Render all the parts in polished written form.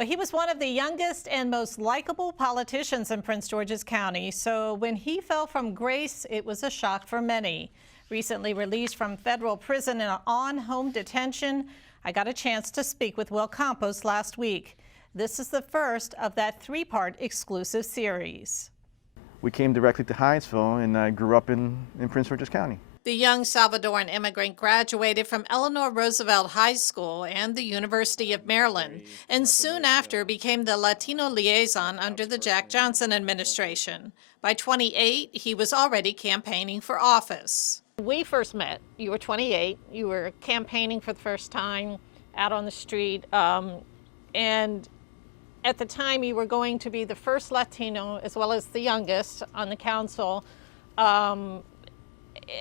Well, he was one of the youngest and most likable politicians in Prince George's County, so when he fell from grace, it was a shock for many. Recently released from federal prison and on home detention, I got a chance to speak with Will Campos last week. This is the first of that three-part exclusive series. We came directly to Hyattsville, and I grew up in Prince George's County. The young Salvadoran immigrant graduated from Eleanor Roosevelt High School and the University of Maryland, and soon after became the Latino liaison under the Jack Johnson administration. By 28, he was already campaigning for office. We first met. You were 28. You were campaigning for the first time out on the street, and at the time you were going to be the first Latino as well as the youngest on the council.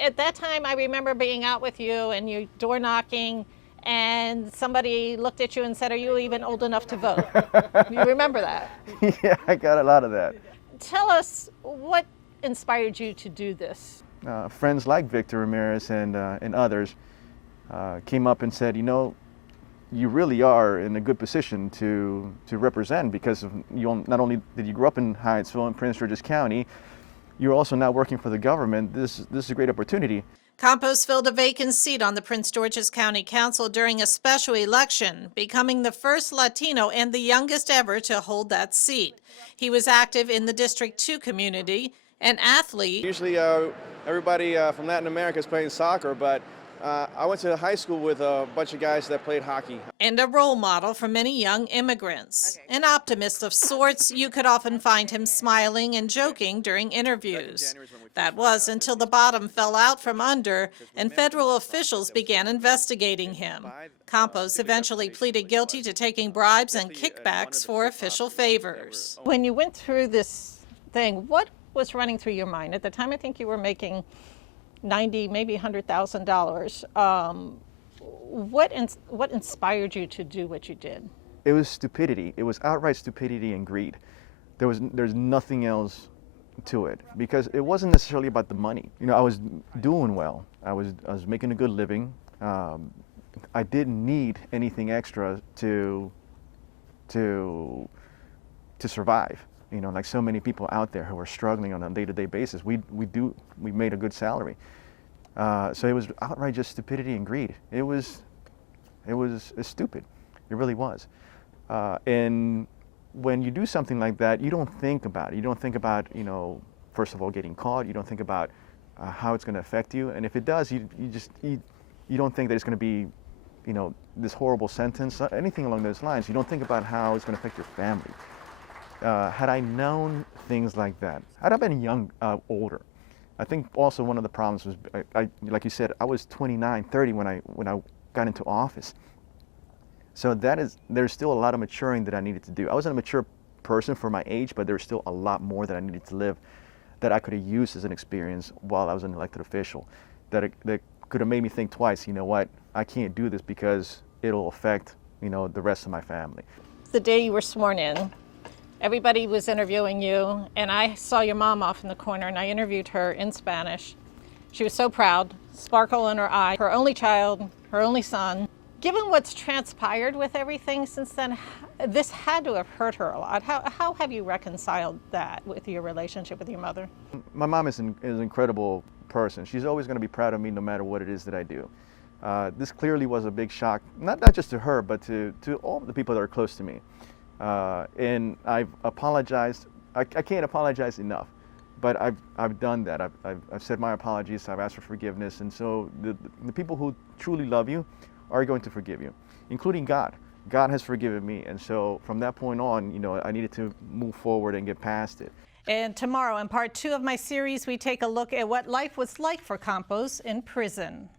At that time, I remember being out with you and you door knocking, and somebody looked at you and said, "Are you even old enough to vote?" You remember that? Yeah, I got a lot of that. Tell us what inspired you to do this. Friends like Victor Ramirez and others came up and said, you know, you really are in a good position to represent, because of not only did you grow up in Hyattsville in Prince George's County, you're also now working for the government. This is a great opportunity. Campos filled a vacant seat on the Prince George's County Council during a special election, becoming the first Latino and the youngest ever to hold that seat. He was active in the District 2 community, an athlete. Usually everybody from Latin America is playing soccer, but I went to high school with a bunch of guys that played hockey. And a role model for many young immigrants. An optimist of sorts, you could often find him smiling and joking during interviews. That was until the bottom fell out from under and federal officials began investigating him. Campos eventually pleaded guilty to taking bribes and kickbacks for official favors. When you went through this thing, what was running through your mind? At the time, I think you were making $90,000, maybe $100,000. What inspired you to do what you did? It was stupidity. It was outright stupidity and greed. There's nothing else to it, because it wasn't necessarily about the money. You know, I was doing well. I was making a good living. I didn't need anything extra to survive. You know, like so many people out there who are struggling on a day-to-day basis, we made a good salary. So it was outright just stupidity and greed. It was stupid. It really was. And when you do something like that, you don't think about it. You don't think about, you know, first of all, getting caught. You don't think about how it's going to affect you. And if it does, you don't think that it's going to be, you know, this horrible sentence, anything along those lines. You don't think about how it's going to affect your family. Had I known things like that, had I been older, I think also one of the problems was, like you said, I was 29, 30 when I got into office. So there's still a lot of maturing that I needed to do. I wasn't a mature person for my age, but there's still a lot more that I needed to live that I could have used as an experience while I was an elected official, that could have made me think twice. You know what, I can't do this because it'll affect, you know, the rest of my family. The day you were sworn in, everybody was interviewing you, and I saw your mom off in the corner, and I interviewed her in Spanish. She was so proud, sparkle in her eye, her only child, her only son. Given what's transpired with everything since then, this had to have hurt her a lot. How have you reconciled that with your relationship with your mother? My mom is an incredible person. She's always going to be proud of me no matter what it is that I do. This clearly was a big shock, not just to her, but to all the people that are close to me. And I've apologized. I can't apologize enough, but I've done that. I've said my apologies. I've asked for forgiveness, and so the people who truly love you are going to forgive you, including God. God has forgiven me, and so from that point on, you know, I needed to move forward and get past it. And tomorrow, in part 2 of my series, we take a look at what life was like for Campos in prison.